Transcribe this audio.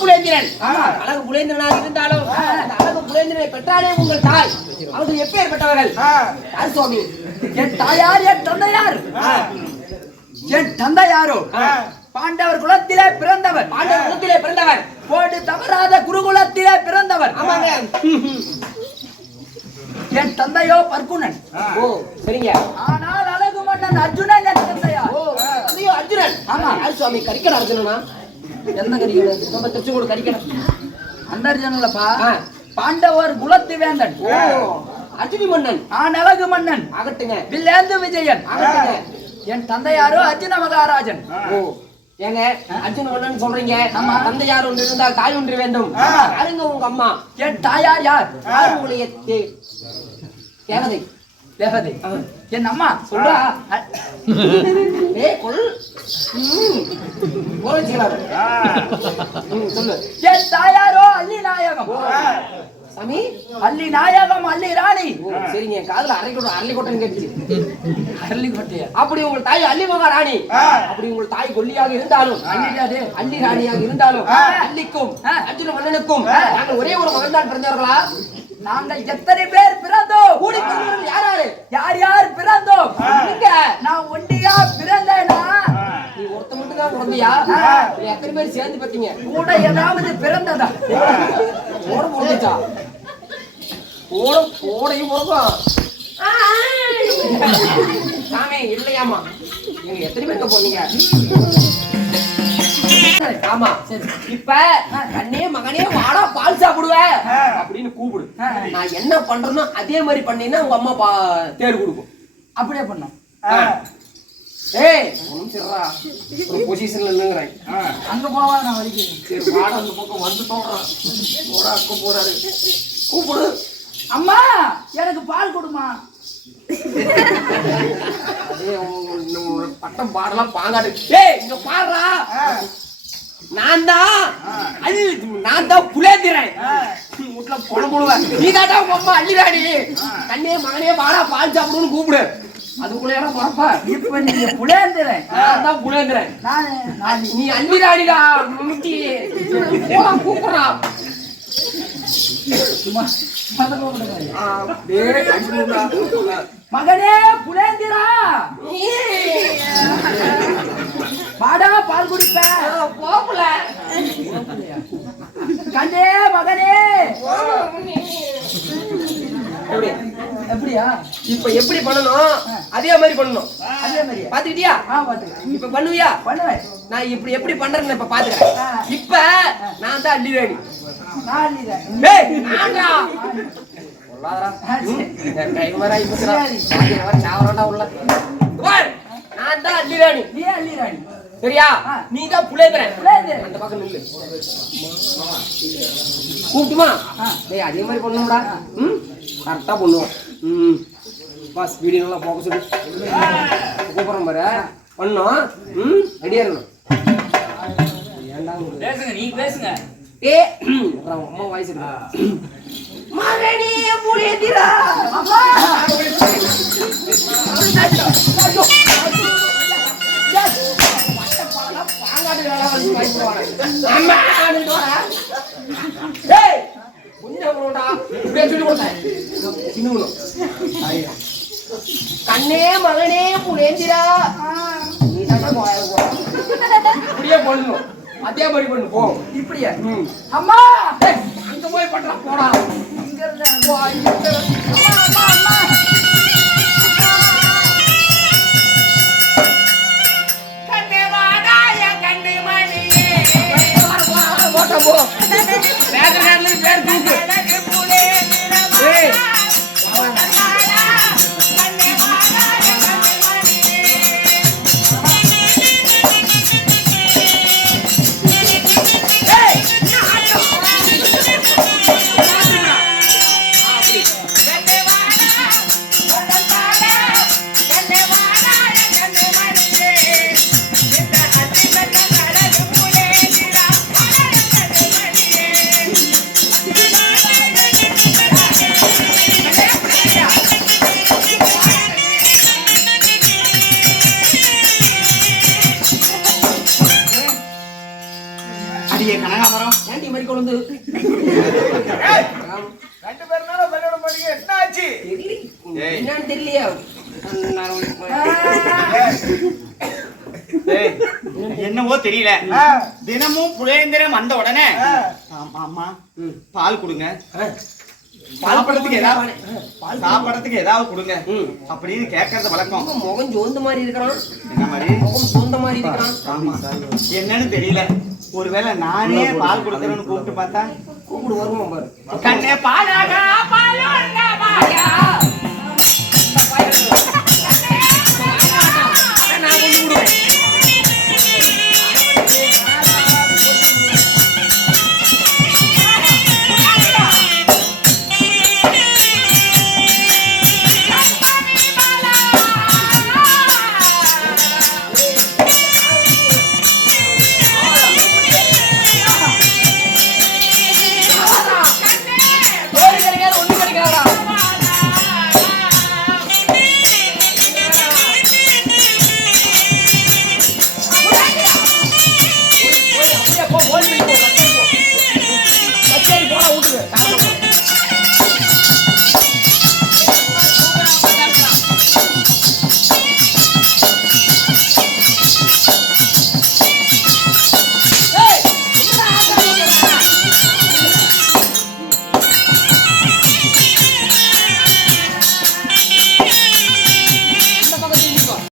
புலேந்திரன். அழகு புலேந்திரனாக இருந்தாலும் அந்த அழகு புலேந்திரனை பெற்றாலே உங்கள் தாய் அவர்கள் எப்பேற்பட்டவர்கள்? யார் சுவாமி? என் தாயார், என் தந்தையார். என் தந்தையாரோ பாண்டவர் குலத்திலே பிறந்தவர். பாண்டவர் குலத்திலே பிறந்தவர். போடு தவறாத குருகுலத்திலே பிறந்தவர். ஆமாங்க. என் தந்தையோ பர்குணன். ஓ சரிங்க. ஆனால் அழகு மன்னன் அர்ஜுனன் என் தந்தையார். ஓ தந்தையோ அர்ஜுனன். ஆமா. யார் சுவாமி? கரிக்கணும் அர்ஜுனனா? எந்த கரிக்கணும்? நம்ம தச்சு கூட கரிக்கணும். அந்த அர்ஜுனல்லப்பா பாண்டவர் குலத்து வேந்தன். ஓ அர்ஜுனி மன்னன். அழகு மன்னன் ஆகட்டுங்க. வில்லேந்து விஜயன். ஆகட்டுங்க. என் தந்தையாரோ அர்ஜுன மகாராஜன். ஓ ஏங்க அர்ஜுன மன்னன் சொல்றீங்க? தந்தையார் ஒன்று இருந்தால் தாய் ஒன்று வேண்டும். யாருங்க உங்க அம்மா? என் தாயார் யார்? யார் உங்களுடைய தேவதை? தேவதை என் அம்மா. சொல்றா. ஏய் கொல். சொல்லு. என் தாயாரோ அல்லி நாயகம். சாமி அல்லி நாயகம், அல்லி ராணி. சரிங்க. காதுல அரளிக்கோட்டன் கேட்டுச்சு. அரளிக்கோட்டையா? அப்படி உங்கள் தாய் அல்லி மகாராணி. அப்படி உங்கள் தாய் கொல்லியாக இருந்தாலும் அல்லி ராணியாக இருந்தாலும் அல்லிக்கும் அர்ஜுன மன்னனுக்கும் நாங்கள் ஒரே ஒரு மகன் தான் பிறந்தவர்களா? நாங்கள் எத்தனை பேர் பிறந்தோம்? கூடி பிறந்தவர்கள் யாராரு? யார் யார் பிறந்தோம்? நீங்க. நான் ஒண்டியா பிறந்தேனா? நீ ஒருத்த மட்டும் தான் பிறந்தியா? எத்தனை பேர் சேர்ந்து பார்த்தீங்க? கூட ஏதாவது பிறந்ததா? ஓட பிறந்துச்சா? ஓடையும் பிறக்கும். சாமி இல்லையாமா? நீங்க எத்தனை பேருக்கு போனீங்க? ஆமா. இப்ப கண்ணே மகனே வாடா பால் சாப்பிடுவ அப்படின்னு கூப்பிடு. நான் என்ன பண்றேனோ அதே மாதிரி பண்ணீங்கன்னா உங்க அம்மா தேர் கொடுக்கும். அப்படியே பண்ணோம். ஏய் ஒன்னும் சரிடா. ஒரு பொசிஷன்ல நின்னுறேன். அங்க போவா நான் வலிக்கிறேன். சரி வாடா அந்த பக்கம் வந்து தோன்றா. போடா அக்க போறாரு. கூப்பிடு. அம்மா எனக்கு பால் கொடுமா. அதே பட்டம் பாடலாம் பாங்காடு. ஏய் இங்க பாடுறா. நான் தான் புலேந்திரன். வீட்டுல பணம் போடுவேன். நீ தாண்டா உங்க அம்மா அள்ளிராடி. கண்ணே மகனே வாடா பால் சாப்பிடுன்னு கூப்பிடு. அதுக்குள்ள இடம் போறப்பா. இப்ப நீங்க புலேந்திரன். நான் தான் புலேந்திரன். நீ அள்ளிராடிடா. கூப்பிடுறா. மகனே புலேந்திரா வாடா பால் குடிப்ப. போகல கண்ணே மகனே. எப்படியா? இப்ப எப்படி பண்ணணும் அதே மாதிரி பண்ணணும். அதே மாதிரி பாத்துக்கிட்டியா? பாத்துக்கிறேன். இப்ப பண்ணுவியா? பண்ணுவேன். நான் இப்படி எப்படி பண்றேன்னு இப்ப பாத்துக்கிறேன். இப்ப நான் தான் அள்ளிராணி. நான் அள்ளிறேன். நான் தான் அள்ளிராணி. நீ அள்ளிராணி. சரியா? நீ தான் புலேந்திரன். அந்த பக்கம் நில்லு. கூப்பிட்டுமா? அதே மாதிரி பண்ணும்டா. கரெக்டா பண்ணுவோம். பாஸ் வீடியோ நல்லா போக சொல்லி கூப்பிடுறோம் பாரு. பண்ணோம். ரெடியா இருக்கணும். பேசுங்க, நீ பேசுங்க. ஏ அம்மா வாய்ஸ் இருக்கு. மகனே புலேந்திரா. அம்மா கண்ணே மகனே புலேந்திரா. நீ தான் அப்படியே பண்ணணும். அதே மாதிரி பண்ணு. போ இப்படியா? அம்மா அங்க போய் பண்றா. போடா இங்க இருந்து. அம்மா அம்மா அம்மா. போ பேர் தூக்கு. தாமரம் ஏன்டி மறி கொண்டு ரெண்டு பேருனால பள்ளியோட போறீங்க என்ன ஆச்சு என்னன்னு தெரியலையா என்னவோ தெரியல தினமும் புலேந்திரம் வந்த உடனே ஆமா பால் கொடுங்க சாப்பிடறதுக்கு ஏதாவது கொடுங்க அப்படின்னு கேட்கறது வழக்கம். முகம் சோர்ந்த மாதிரி இருக்கிறான். என்ன மாதிரி முகம் சோர்ந்த மாதிரி இருக்கிறான். என்னன்னு தெரியல. ஒருவேளை நானே பால் கொடுக்கறேன்னு கூப்பிட்டு பார்த்தா கூப்பிடு வருவோம் பாரு. கண்ணே பாலாகா பாலோங்க பாயா